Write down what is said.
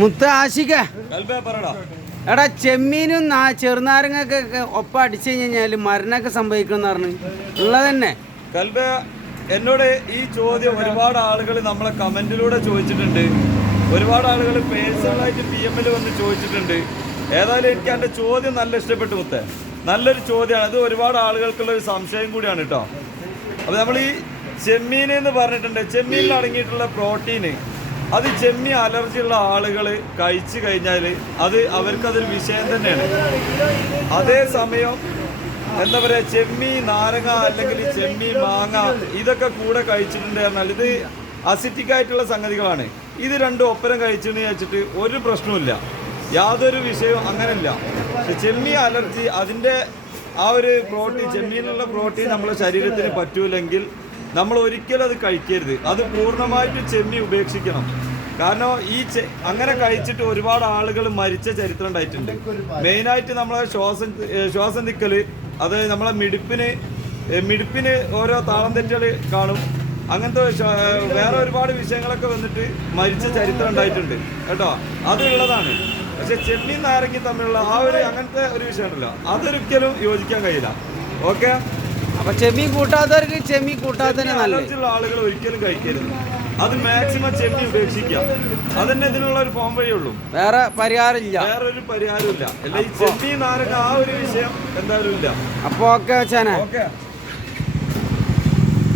മുത്ത് ആശിക എടാ ചെമ്മീനും ചെറുനാരങ്ങൊക്കെ ഒപ്പം അടിച്ചു കഴിഞ്ഞാൽ മരണമൊക്കെ സംഭവിക്കുമെന്ന് പറഞ്ഞു ഉള്ളത് തന്നെ. എന്നോട് ഈ ചോദ്യം ഒരുപാട് ആളുകൾ നമ്മളെ കമന്റിലൂടെ ചോദിച്ചിട്ടുണ്ട്. ഒരുപാട് ആളുകൾ പേഴ്സണലായിട്ട് PM വന്ന് ചോദിച്ചിട്ടുണ്ട്. ഏതായാലും എനിക്ക് എൻ്റെ ചോദ്യം നല്ല ഇഷ്ടപ്പെട്ടു മുത്തേ. നല്ലൊരു ചോദ്യമാണ്. അത് ഒരുപാട് ആളുകൾക്കുള്ള ഒരു സംശയം കൂടിയാണ് കേട്ടോ. അപ്പോൾ നമ്മൾ ഈ ചെമ്മീൻ എന്ന് പറഞ്ഞിട്ടുണ്ട്. ചെമ്മീനിൽ അടങ്ങിയിട്ടുള്ള പ്രോട്ടീന് അത് ചെമ്മീൻ അലർജി ഉള്ള ആളുകൾ കഴിച്ചു കഴിഞ്ഞാൽ അവർക്കതൊരു വിഷയം തന്നെയാണ്. അതേസമയം എന്താ പറയുക, ചെമ്മീൻ നാരങ്ങ അല്ലെങ്കിൽ ചെമ്മീൻ മാങ്ങ ഇതൊക്കെ കൂടെ കഴിച്ചിട്ടുണ്ട് പറഞ്ഞാൽ ഇത് അസിറ്റിക് ആയിട്ടുള്ള സംഗതികളാണ്. ഇത് രണ്ടും ഒപ്പരം കഴിച്ചെന്ന് വെച്ചിട്ട് ഒരു പ്രശ്നവുമില്ല, യാതൊരു വിഷയവും അങ്ങനെയില്ല. പക്ഷെ ചെമ്മീൻ അലർജി അതിൻ്റെ ആ ഒരു പ്രോട്ടീൻ, ചെമ്മീനുള്ള പ്രോട്ടീൻ നമ്മുടെ ശരീരത്തിന് പറ്റൂലെങ്കിൽ നമ്മൾ ഒരിക്കലും അത് കഴിക്കരുത്. അത് പൂർണ്ണമായിട്ട് ചെമ്മീൻ ഉപേക്ഷിക്കണം. കാരണം അങ്ങനെ കഴിച്ചിട്ട് ഒരുപാട് ആളുകൾ മരിച്ച ചരിത്രം ഉണ്ടായിട്ടുണ്ട്. മെയിനായിട്ട് നമ്മളെ ശ്വാസം തിക്കൽ, അത് നമ്മളെ മിടിപ്പിന് ഓരോ താളം തെറ്റുകൾ കാണും. അങ്ങനത്തെ വേറെ ഒരുപാട് വിഷയങ്ങളൊക്കെ വന്നിട്ട് മരിച്ച ചരിത്രം ഉണ്ടായിട്ടുണ്ട് കേട്ടോ. അതുള്ളതാണ്. പക്ഷെ ചെമ്മീൻ നാരങ്ങി തമ്മിലുള്ള അങ്ങനത്തെ ഒരു വിഷയം ഉണ്ടല്ലോ, അതൊരിക്കലും യോജിക്കാൻ കഴിയില്ല. ഓക്കെ, അപ്പൊ ചെമ്മീൻ കൂട്ടാത്തവർക്ക് ചെമ്മീൻ കൂട്ടാത്തന്നെ അലർജിയുള്ള ആളുകൾ ഒരിക്കലും കഴിക്കരുത്. അത് മാക്സിമം ചെമ്മീൻ ഉപേക്ഷിക്കാം. അതന്നെ ഇതിനുള്ള ഒരു ഫോം വഴിയുള്ളൂ. വേറെ പരിഹാരമില്ല, വേറൊരു പരിഹാരമില്ല. അല്ല ഈ ചെമ്മീൻ നാരങ്ങ ആ ഒരു വിഷയം എന്തായാലും ഇല്ല. അപ്പൊ ഓക്കെ വെച്ചാനെ. ഓക്കെ.